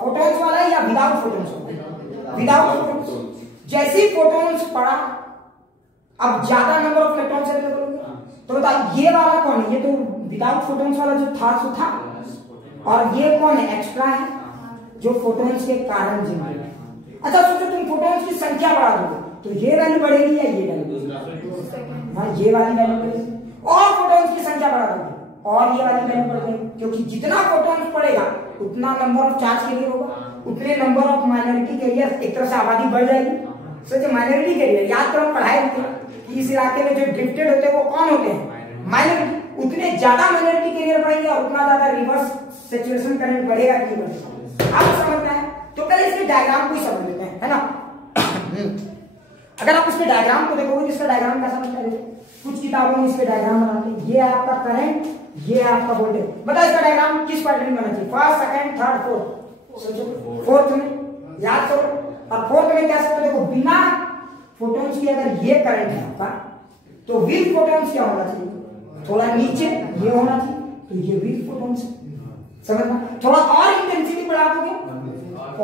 फोटॉन्स वाला है या विदाउट फोटॉन्स वाला, विदाउट फोटॉन्स। जैसे ही फोटॉन्स पड़ा अब ज्यादा नंबर ऑफ इलेक्ट्रॉन्स अवेलेबल होंगे, तो बताओ ये वाला कौन है, ये तो विदाउट फोटॉन्स वाला जो था सो था, और ये कौन है, एक्स्ट्रा है जो फोटॉन्स के कारण जनरेट है। अच्छा सोचो तुम फोटॉन्स की संख्या बढ़ा दोगे तो ये वैल्यू बढ़ेगी या ये वैल्यू, हाँ ये वाली वैल्यू बढ़ेगी, और फोटॉन्स की संख्या बढ़ा दोगे और ये वाली वैल्यू बढ़ गई, क्योंकि जितना फोटॉन्स पड़ेगा उतना नंबर ऑफ चार्ज कैरियर होगा, उतने नंबर ऑफ माइनॉरिटी कैरियर, एक तरह से आबादी बढ़ जाएगी। सोचिए माइनॉरिटी कैरियर, याद करो पढ़ाई कि इस इलाके में जो ड्रिफ्टेड होते हैं वो कौन होते हैं, माइनॉरिटी। उतने ज्यादा माइनॉरिटी कैरियर बढ़ेंगे और उतना ज्यादा रिवर्स सैचुरेशन करंट बढ़ेगा कि बढ़ेगा। आप समझना है तो पहले इसके डायग्राम को ही समझ लेते हैं, है ना। अगर आप इसके डायग्राम को देखोगे, इसका डायग्राम कैसा बनता है, कुछ किताबों में इसके डायग्राम बनाते हैं, ये आपका करंट, ये आपका वोल्टेज। बताओ इसका डायग्राम किस क्वाड्रेंट में बनना चाहिए, फर्स्ट, सेकंड, थर्ड, फोर्थ, सोचो फोर्थ में याद करो। और फोर्थ में क्या सकते, देखो बिना फोटॉन्स की अगर ये करंट है आपका तो विद फोटॉन्स क्या होना चाहिए, थोड़ा नीचे ये होना चाहिए, तो ये विद फोटॉन्स, समझना। थोड़ा और इंटेंसिटी बढ़ा दोगे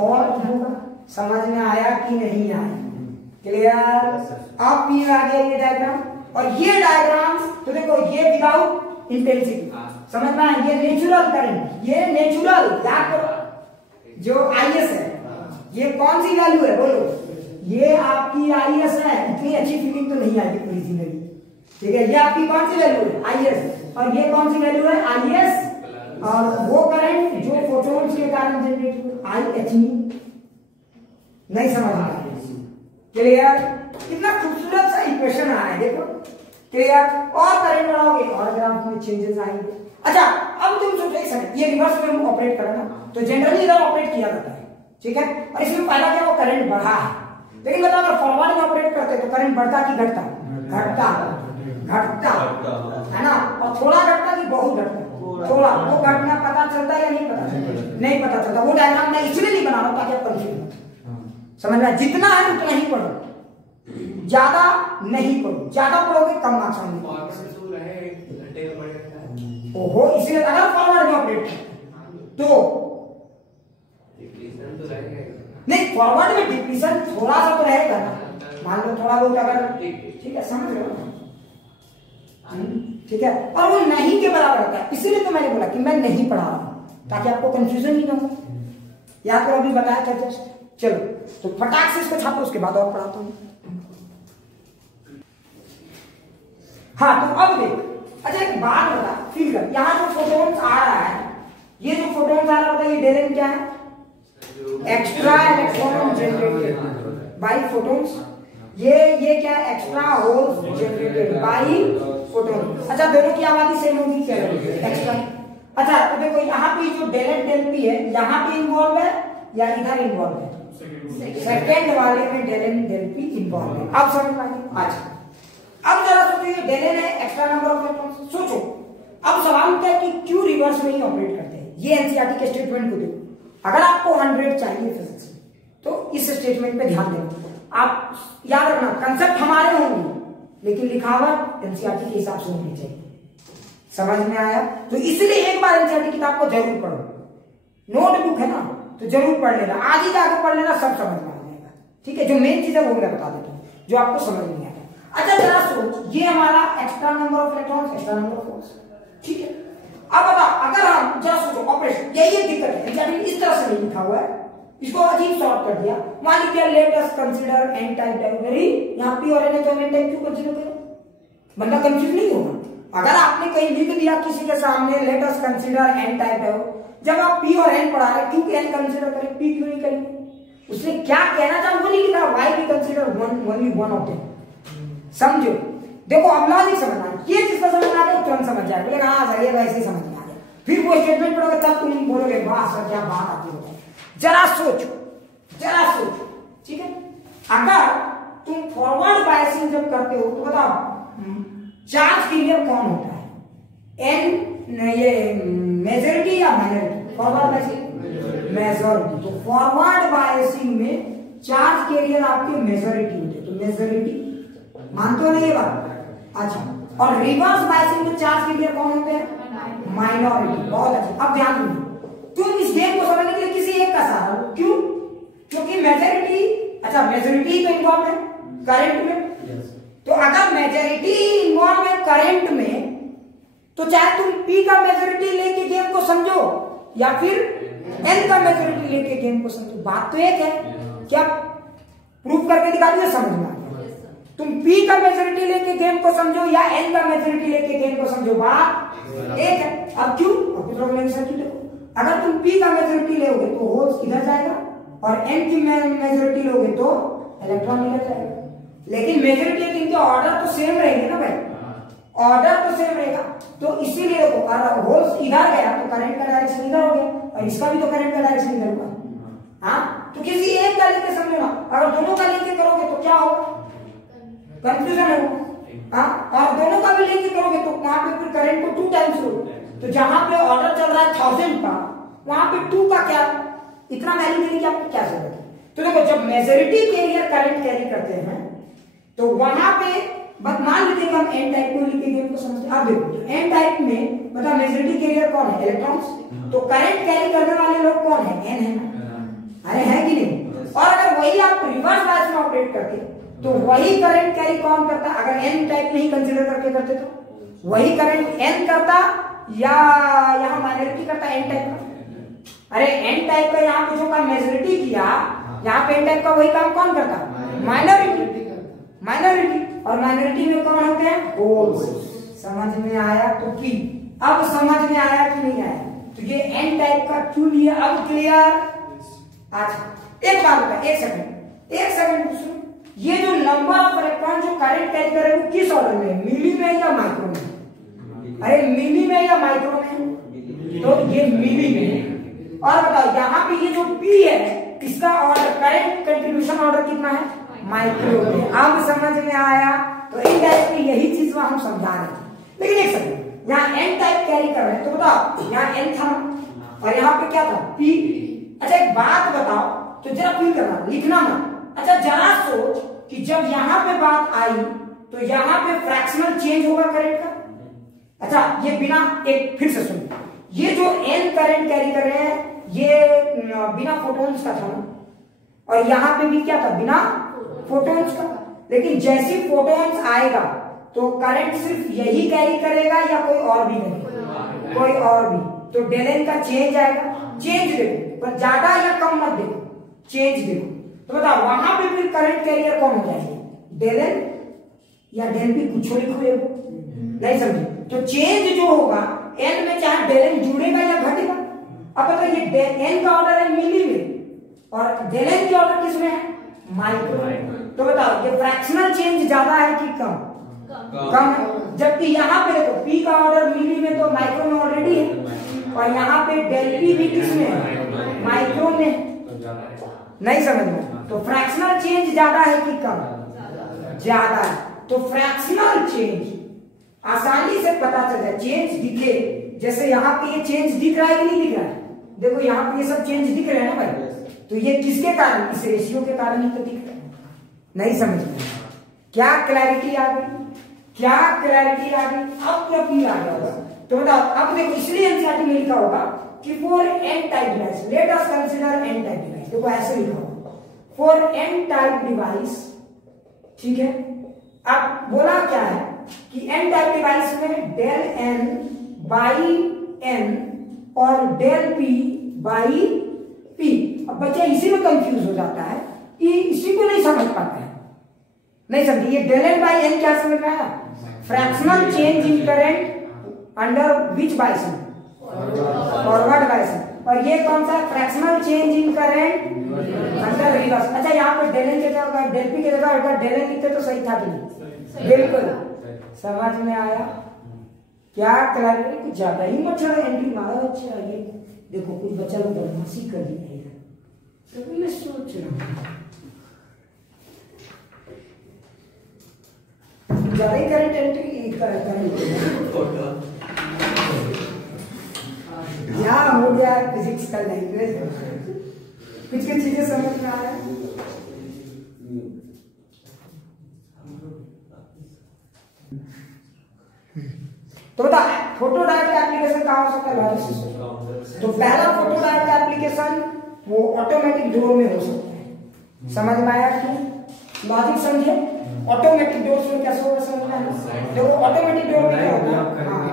और होगा, समझ में आया कि नहीं आया, क्लियर। अब ये आ गया ये डायग्राम, और ये डायग्राम तो देखो ये विदाउट इंटेंसिटी, समझना है, ये नेचुरल करंट, ये नेचुरल, याद करो जो आईएस है, ये कौन सी वैल्यू है बोलो, ये आपकी आईएस है। इतनी अच्छी फीलिंग तो नहीं आएगी पूरी जिंदगी, ठीक है। ये आपकी कौन सी वैल्यू है, आईएस, और ये कौन सी वैल्यू है, आईएस, और वो करंट जो फोटॉन्स के कारण जनरेट हुआ, आईएचई। नहीं समझ में आया, क्लियर। कितना खूबसूरत सा इक्वेशन आ रहा है, देखो क्लियर। और करंट बढ़ाओगे और ग्राफ में चेंजेस आएंगे। अच्छा अब तुम सोचो एक सेकंड, ये रिवर्स में हम ऑपरेट करें ना, तो जनरली इधर ऑपरेट किया जाता है, ठीक है, और इसमें पहला क्या वो करंट बढ़ा है। लेकिन बताओ अगर फॉरवर्ड में ऑपरेट करते तो करंट बढ़ता कि घटता, घटता, घटता, है ना। और थोड़ा घटता कि बहुत घटता, थोड़ा। वो घटना पता चलता है या नहीं पता चलता, नहीं पता चलता। वो डायग्राम मैं इसलिए नहीं बना रहा ताकि आप कंफ्यूज हो, समझ में। जितना है उतना ही पढ़ो, ज्यादा नहीं पढ़ो, ज्यादा पढ़ोगे कम मार्क्स आएंगे। ओहो, इसलिए अगर फॉरवर्ड में ऑपरेट तो नहीं, फॉरवर्ड में डिप्लीशन थोड़ा सा तो रहेगा ना, मान लो थोड़ा बहुत अगर, ठीक है, समझ रहे हो, ठीक है। और वो नहीं के बराबर होता है, इसीलिए तो मैंने बोला कि मैं नहीं पढ़ा रहा हूं, ताकि आपको कंफ्यूजन ही ना हो। या तो अभी बताया था जस्ट। चलो तो फटाक से इसको छापो, उसके बाद और पढ़ाता हूँ। हाँ तो अब देख, अच्छा एक बात बता, फील कर, यहाँ जो फोटोन्स आ रहा है, ये जो फोटोन्स आ रहा है, ये डेलेन क्या है? Extra electron generated by photons. ये क्या है? Extra holes generated by photon. अच्छा दोनों की आबादी सेम होगी क्या? एक्स्ट्रा। अच्छा तो देखो यहाँ पे जो डेलेन डेल पी है, यहाँ पे इन्वॉल्व है या इधर इन्वॉल्व है? सेकेंड वाले में डेलेन डेल पी इन्वॉल्व है। अब समझ पाएंगे। अच्छा अब जरा सोचो, ये डेलेन है, एक्स्ट्रा नंबर ऑफ इलेक्ट्रॉन्स। सोचो अब सवाल उठता है कि क्यों रिवर्स में ही ऑपरेट करते हैं। ये एनसीईआरटी के स्टेटमेंट को देखो, अगर आपको 100 चाहिए फिजिक्स में तो इस स्टेटमेंट पे ध्यान देना। आप याद रखना, कंसेप्ट हमारे होंगे लेकिन लिखावट एनसीईआरटी के हिसाब से होनी चाहिए। समझ में आया? तो इसलिए एक बार एनसीईआरटी किताब को जरूर पढ़ो। नोटबुक है ना तो जरूर पढ़ लेना, आज ही जाकर पढ़ लेना, सब समझ में आ जाएगा। ठीक है, जो मेन चीज है वो मैं बता देता हूँ जो आपको समझ नहीं आया। अच्छा जरा सोच, ये हमारा extra number of electrons, extra number of holes. ठीक है, अब बता, अगर हम जरा सोचो ऑपरेशन, यही दिक्कत है, एनसीईआरटी इस तरह से नहीं लिखा हुआ है, इसको अजीब सॉर्ट कर दिया। मान लीजिए let us consider n type डायगोनरी, यहाँ पी और एन है तो एन टाइप क्यों कंसीडर करें? बंदा कंफ्यूज नहीं होगा। अगर आपने कहीं लिख दिया किसी के सामने let us consider n type डायगोनरी, जब आप पी और एन पढ़ा रहे क्यों एन कंसीडर करें, पी क्यों नहीं करेंगे? उसने क्या कहना चाहा वो नहीं लिखा, why we consider only one of them. समझो, देखो अब लॉजिक समझना, ये जिसका समझ आ गया तुरंत समझ जाएगा, बोलेगा हाँ सर ये वैसे ही समझ में आ गया। फिर वो स्टेटमेंट पढ़ोगे तब तुम बोलोगे वाह सर क्या बात आती है। जरा सोचो, जरा सोचो, ठीक है, अगर तुम फॉरवर्ड बायसिंग जब करते हो तो बताओ चार्ज कैरियर कौन होता है? एन ये मेजॉरिटी या माइनॉरिटी? Forward biasing majority. तो फॉरवर्ड बायसिंग में चार्ज कैरियर आपके मेजॉरिटी होते, तो मेजॉरिटी मानते हो ना ये बात? अच्छा, और रिवर्स बायसिंग में चार्ज कैरियर कौन होते हैं? माइनॉरिटी। बहुत अच्छा, अब ध्यान दो, तुम इस गेम को समझने के लिए किसी एक का सहारा लो। क्यों? क्योंकि मेजॉरिटी, अच्छा मेजॉरिटी तो इन्वॉल्व है करंट में, तो अगर मेजॉरिटी इन्वॉल्व है करंट में तो चाहे तुम पी का मेजॉरिटी लेके गेम को समझो या फिर एन का मेजॉरिटी लेके गेम को समझो, बात तो एक है। क्या प्रूफ करके दिखा दिया? समझ में आ गया? तुम पी का मेजॉरिटी लेके गेम को समझो या एन का मेजॉरिटी लेके गेम को समझो, बात एक है। अब क्यों? देखो, अगर तुम पी का मेजॉरिटी लोगे तो होल्स इधर जाएगा और एन की मेजॉरिटी लोगे तो इलेक्ट्रॉन इधर जाएगा। लेकिन मेजॉरिटी इनके ऑर्डर तो सेम रहेंगे ना भाई, ऑर्डर तो सेम रहेगा। तो इसीलिए देखो अगर होल्स इधर गया तो करंट का डायरेक्शन इधर हो गया और इसका भी तो करंट का डायरेक्शन इधर होगा। हाँ, तो किसी एक का लेके समझो ना, अगर दोनों का लेके करोगे तो क्या होगा? कंफ्यूजन होगा। हाँ, और दोनों का भी लेके करोगे तो वहां पे फिर करंट को 2 टाइम्स लो, तो जहां पे ऑर्डर चल रहा है 1000 का, वहां पे 2 का क्या, इतना वैल्यू देने की आपको क्या जरूरत है? तो देखो जब मेजॉरिटी कैरियर करंट कैरी करते हैं तो वहां पे मान लीजिए हम एन टाइप को लिखे गेम को समझते हैं। अब देखो एन टाइप में बता मेजॉरिटी कैरियर कौन है? इलेक्ट्रॉन्स। तो करंट कैरी करने वाले लोग कौन है? एन है ना? अरे है कि नहीं? और अगर वही आप रिवर्स बायस में ऑपरेट करते तो वही करंट कैरी कौन करता? अगर एन टाइप नहीं कंसीडर करके करते तो वही करंट एन करता या यहाँ माइनॉरिटी करता एन टाइप का? अरे एन टाइप का यहाँ पे जो काम मेजॉरिटी किया, यहाँ पे एन टाइप का वही काम कौन करता? माइनॉरिटी। माइनॉरिटी, और माइनॉरिटी में कौन होते हैं? होल्स। समझ में आया? तो की अब समझ में आया कि नहीं आया? तो ये एन टाइप का क्यों लिया, अब क्लियर? अच्छा एक बात बता, एक सेकंड सुनो, ये जो नंबर ऑफ इलेक्ट्रॉन जो करंट कैरी कर रहे हैं वो किस ऑर्डर में? मिली में या माइक्रो में? अरे मिली में या माइक्रो में? तो ये मिली में। और बताओ यहाँ पे ये जो पी है इसका ऑर्डर, करंट कंट्रीब्यूशन ऑर्डर कितना है? माइक्रो में। अब समझ में आया? तो इनडायरेक्टली यही चीज हम समझा रहे थे। लेकिन एक सेकंड, यहाँ एन टाइप कैरी कर रहे हैं तो बताओ यहाँ एन था और यहाँ पे क्या था? पी। अच्छा एक बात बताओ, तो जरा फील करना, लिखना मत। अच्छा जरा सोच कि जब यहाँ पे बात आई तो यहाँ पे फ्रैक्शनल चेंज होगा करंट का। अच्छा ये बिना, एक फिर से सुन, ये जो एन करंट कैरी कर रहे हैं ये बिना फोटोन्स का था और यहाँ पे भी क्या था? बिना फोटोन्स का। लेकिन जैसे फोटोन्स आएगा तो करंट सिर्फ यही कैरी करेगा या कोई और भी करेगा? कोई और भी। तो डेल एन का चेंज आएगा। चेंज देखो, पर ज्यादा या कम मत देखो, चेंज देखो। तो बताओ वहां पे फिर करंट कैरियर कौन हो जाएगी, डेल एन या डेल पी, कुछ लिखो ये नहीं समझे। तो चेंज जो होगा एन में, चाहे डेल एन जुड़ेगा या घटेगा। अब बताइए एन का ऑर्डर है मिली में और डेल एन की ऑर्डर किसमें है, माइक्रो। तो बताओ ये फ्रैक्शनल चेंज ज्यादा है कि कम, कम है। जबकि यहाँ पे देखो पी का ऑर्डर मिली में तो माइक्रो में ऑलरेडी है, और यहाँ पे डेल पी भी किसमें है, माइक्रो में। नहीं समझ में। तो फ्रैक्शनल चेंज ज्यादा है कि कम, ज्यादा है। तो फ्रैक्शनल चेंज आसानी से पता चल जाए, चेंज दिखे। जैसे यहाँ पे ये चेंज दिख रहा है कि नहीं दिख रहा है, देखो यहाँ पे ये सब चेंज दिख रहे हैं ना भाई, तो ये किसके कारण, इस रेशियो के कारण ही तो दिख रहा है। नहीं समझ में, क्या क्लैरिटी आ गई, क्या क्लैरिटी आ गई, अब क्या फील आ गया होगा। तो बताओ, अब देखो इसलिए एनसीईआरटी में लिखा होगा कि for n type device let us consider n type device. देखो ऐसे लिखा होगा फॉर एन टाइप डिवाइस, ठीक है। अब बोला क्या है कि एन टाइप डिवाइस में डेल एन बाई एन और डेल पी बाई पी। अब बच्चा इसी में कंफ्यूज हो जाता है, इसी को नहीं समझ पाते हैं, नहीं समझे। ये डेल एन बाई एन क्या समझ में आया, fractional change in current under which biasing, forward biasing. और ये कौन सा, fractional change in current under reverse. अच्छा यहाँ पे डेल एन के जगह डेल पी के जगह डेल एन लिखते तो सही था कि नहीं, बिल्कुल समझ में आया। क्या क्लैरिटी, कुछ ज्यादा ही मच्छर एंट्री मारा बच्चा। ये देखो कुछ बच्चा लोग बदमाशी कर दिया है, तो मैं सोच रहा हूँ ज्यादा ही करंट एंट्री क्या हो गया, फिजिक्स का लैंग्वेज कुछ कुछ चीजें समझ में आ रहा है। तो बता फोटो डायोड का एप्लीकेशन कहाँ हो सकता है, तो पहला फोटो डायोड का एप्लीकेशन वो ऑटोमेटिक डोर में हो सकता है। समझ में आया क्यों, लॉजिक समझे। ऑटोमेटिक डोर में कैसे होगा समझ में, देखो ऑटोमेटिक डोर में क्या होगा, हाँ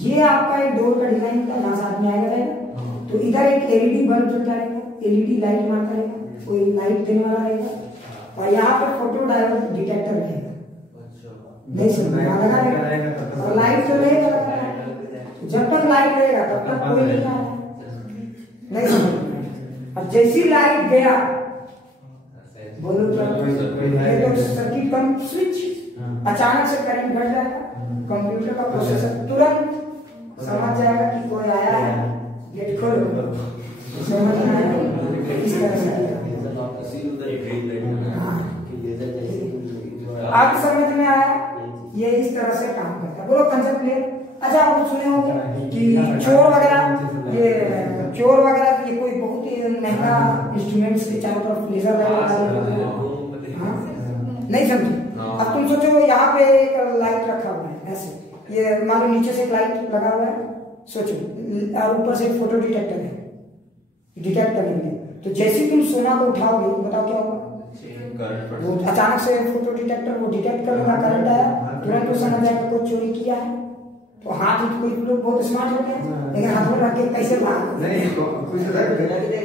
ये आपका एक डोर का डिजाइन का यहाँ साथ में आएगा रहेगा, तो इधर एक एलईडी बल्ब जलता रहेगा, एलईडी लाइट मारता रहेगा, कोई लाइट देने वाला रहेगा, और यहाँ पर फोटो डायोड डिटेक्टर रहेगा। नहीं समझ लगा रहेगा, और लाइट तो रहेगा, जब तक लाइट रहेगा तब तक कोई नहीं आएगा। नहीं समझ, और जैसी लाइट गया बोलो तो सर्किट कम स्विच, अचानक से करंट घट जाएगा, कंप्यूटर का प्रोसेसर तुरंत समझ जाएगा कि कोई आया है, गेट खोलो। समझ में आया, इस तरह से आप समझ में आया, ये इस तरह से काम करता है। बोलो कंसेप्ट क्लियर। अच्छा आप सुने होंगे कि चोर वगैरह, ये चोर वगैरह ये कोई बहुत ही महंगा इंस्ट्रूमेंट्स के चारों तरफ लेजर नहीं समझे। अब तुम सोचो यहाँ पे एक लाइट रखा हुआ है ऐसे, ये मान लो नीचे से एक लाइट लगा हुआ है, सोचो, और ऊपर से एक फोटो डिटेक्टर है, डिटेक्ट करेंगे। तो जैसे तुम सोना को उठाओगे बताओ क्या होगा, वो अचानक से फोटो डिटेक्टर वो डिटेक्ट कर लेगा, करंट आया, तुरंत को समझ जाएगा कोई चोरी किया है। तो हाथ कोई लोग बहुत स्मार्ट हो गए, लेकिन हाथ में रख के कैसे भाग नहीं,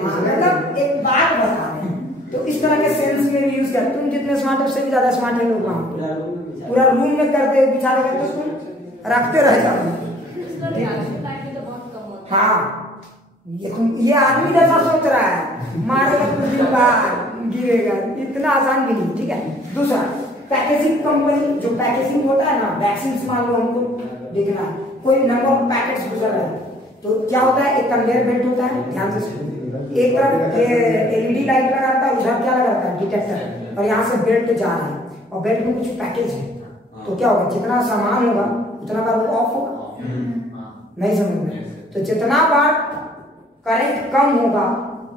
मतलब एक बात बता रहे हैं। तो इस तरह के सेंस में यूज कर, तुम जितने स्मार्ट हो उससे भी ज्यादा स्मार्ट है लोग वहां, पूरा रूम में करते बिछा देगा तो तुम रखते रह जाओगे। हाँ ये आदमी जैसा सोच रहा है, मारेगा कुछ दिन बाद गिरेगा, इतना आसान भी नहीं। ठीक है। दूसरा पैकेजिंग कंपनी, जो पैकेजिंग होता है ना, वैक्सीन मान लो हमको देखना, कोई नंबर ऑफ पैकेट्स गुजर रहा है, तो क्या होता है, एक कन्वेयर बेल्ट होता है, ध्यान से सुनो, एक तरफ एलईडी लाइट लगा रहता है, उधर क्या लगा रहता है, डिटेक्टर, और यहाँ से बेल्ट जा रहा है, और बेल्ट में कुछ पैकेज है, तो क्या होगा, जितना सामान होगा उतना बार वो ऑफ होगा, नहीं समझ में। तो जितना बार करंट कम होगा,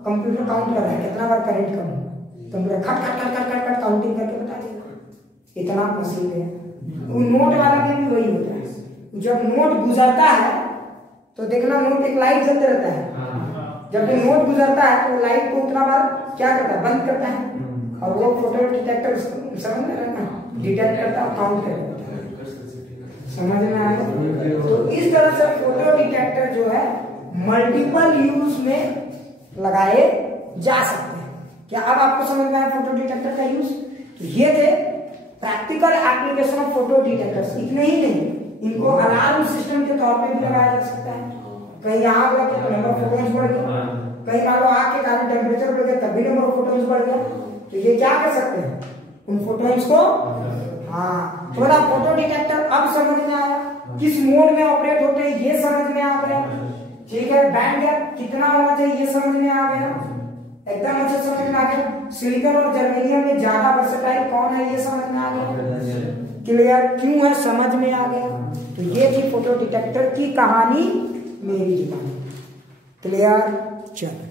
कंप्यूटर काउंट कर रहा है कितना बार करंट कम होगा, कंप्यूटर खट खट खट खट खट काउंटिंग करके बता देगा इतना मशीन है। वो नोट वाला में भी वही होता है, जब नोट गुजरता है तो देखना नोट एक लाइट जलते रहता है, जब भी नोट गुजरता है तो लाइट को उतना बार क्या करता है, बंद करता है, और वो फोटो डिटेक्टर समझ में रहना डिटेक्ट करता है, काउंट करता है, समझ में आया। तो इस तरह से फोटो डिटेक्टर जो है मल्टीपल यूज में लगाए जा सकते हैं। क्या अब आपको समझ में आया फोटो डिटेक्टर का यूज? तो ये थे practical application of photo detectors. इतने ही नहीं, इनको अलार्म सिस्टम के तौर पे भी लगाया जा सकता है। कहीं आग लगे तो नंबर ऑफ फोटोन्स बढ़ गया, कहीं मान लो आग के कारण टेम्परेचर बढ़ गया तब भी नंबर ऑफ फोटोन्स बढ़ गया। तो ये क्या कर सकते हैं, उन फोटोन्स को, हाँ थोड़ा फोटो डिटेक्टर अब समझ में आया, किस मोड में ऑपरेट होते हैं ये समझ में आ गया। ठीक है, बैंड गैप कितना होना चाहिए ये समझ में आ गया, एकदम अच्छे समझ में आ गया। सिलिकॉन और जर्मेनियम में ज्यादा वर्सेटाइल कौन है ये समझ में आ गया। क्लियर, क्यों है समझ में आ गया। तो ये थी फोटो डिटेक्टर की कहानी, मेरी कहानी। क्लियर, चलो।